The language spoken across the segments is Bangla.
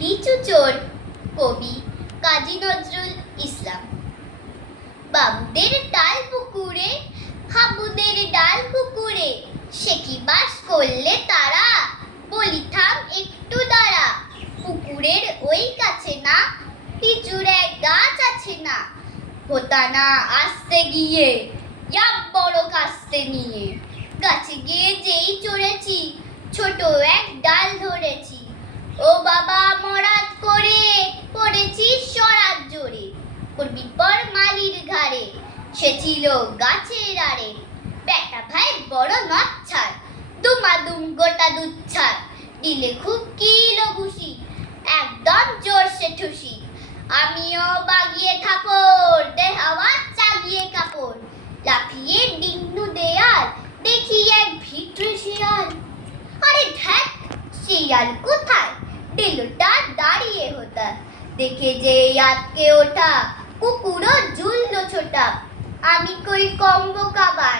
লিচু চোর। কবি কাজী নজরুল ইসলাম। বাবুদের ডাল পুকুরে, হাবুদের ডাল পুকুরে, সে কি বাস করলে তারা? বলি থাম একটু দাঁড়া। পুকুরের ওই কাছে না লিচুর এক গাছ আছে না, হোতা না আসতে গিয়ে বড় কাস্তে নিয়ে। গাছে গিয়ে যেই চড়েছি, ছোট এক ডাল ধরেছি, ও বাবা মরাদ করে পড়েছি সরাত জোরে। করবি পর মালির ঘাড়ে, সে ছিল গাছের আড়ে। বেটা ভাই বড় নচ্ছার, দুমাদুম গোটা দুচ্ছার, দিলে খুব কিলো ঘুষি, একদম জোরসে ঠুসি। আমিও বাগিয়ে থাপড়, দে হাওয়া চাগিয়ে কাপড়। লাফিয়ে ডিঙ্গু দেয়াল, দেখি এক ভিটরে শিয়াল। আরে ধ্যাক, শিয়াল কোথায়? ডেলোটা দাঁড়িয়ে হোতা, দেখে যে আটকে ওঠা, কুকুরও ঝুললো ছোটা। আমি কই কম্ব কাবার,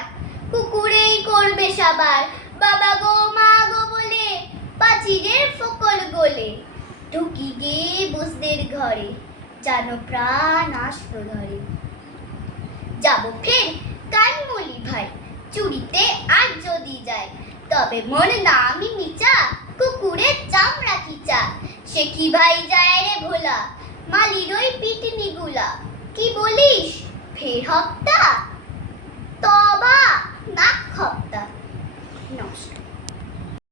কুকুরেই করবে সাবার। বাবা গো মা গো বলে পাচিরের ফোকর গোলে, ঢুকি গে বুঝদের ঘরে, যেন প্রাণ আসলো ধরে। যাব ফের কানমলি ভাই, চুরিতে আর যদি যায়, তবে মন না আমি নিচা, কুকুরের চামড়া খিচা। সে কি ভাই যায় রে ভোলা, মালির ওই পিটনি গুলা। কি বলিস ফের হপ্তা? তবা না হপ্তা। নমস্কার।